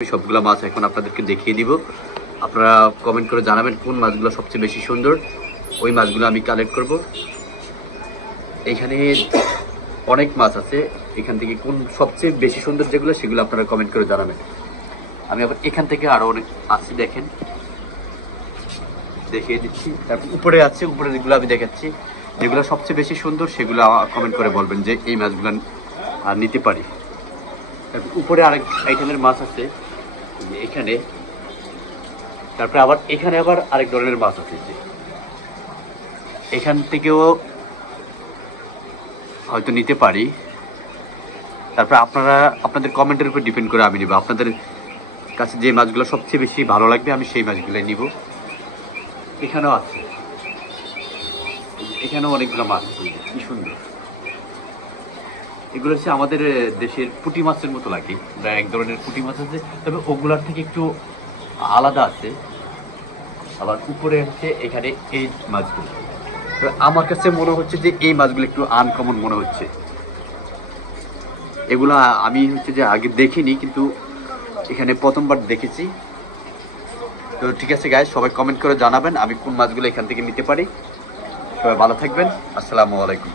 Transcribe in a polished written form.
সবগুলা মাছ এখন আপনাদেরকে দেখিয়ে দিব। আপনারা কমেন্ট করে জানাবেন কোন মাছগুলো সবচেয়ে বেশি সুন্দর, ওই মাছগুলো আমি কালেক্ট করব। এখানে অনেক মাছ আছে, এখান থেকে কোন সবচেয়ে বেশি সুন্দর যেগুলো সেগুলো আপনারা কমেন্ট করে জানাবেন। আমি আবার এখান থেকে আরো অনেক আছে, দেখেন দেখিয়ে দিচ্ছি। তারপর উপরে আছে, উপরে যেগুলো আমি দেখাচ্ছি, যেগুলো সবচেয়ে বেশি সুন্দর সেগুলো কমেন্ট করে বলবেন যে এই মাছগুলো নিতে পারি। তারপর উপরে আরেক আইটেমের মাছ আছে এখানে। তারপরে আবার এখানে আবার আরেক ধরনের মাছ আছে, যে এখান থেকেও হয়তো নিতে পারি। তারপরে আপনারা আপনাদের কমেন্টের উপর ডিপেন্ড করে আমি নিব। আপনাদের কাছে যে মাছগুলো সবচেয়ে বেশি ভালো লাগবে আমি সেই মাছগুলো নিব। এখানেও আছে, এখানেও অনেকগুলো মাছ আছে, কি সুন্দর। এগুলো হচ্ছে আমাদের দেশের পুঁটি মাছের মতো লাগে, এক ধরনের পুঁটি মাছ আছে, তবে ওগুলার থেকে একটু আলাদা আছে। আবার উপরে হচ্ছে এখানে এই মাছগুলো, আমার কাছে মনে হচ্ছে যে এই মাছগুলো একটু আনকমন মনে হচ্ছে। এগুলা আমি হচ্ছে যে আগে দেখিনি, কিন্তু এখানে প্রথমবার দেখেছি। তো ঠিক আছে গাইস, সবাই কমেন্ট করে জানাবেন আমি কোন মাছগুলো এখান থেকে নিতে পারি। সবাই ভালো থাকবেন, আসসালামু আলাইকুম।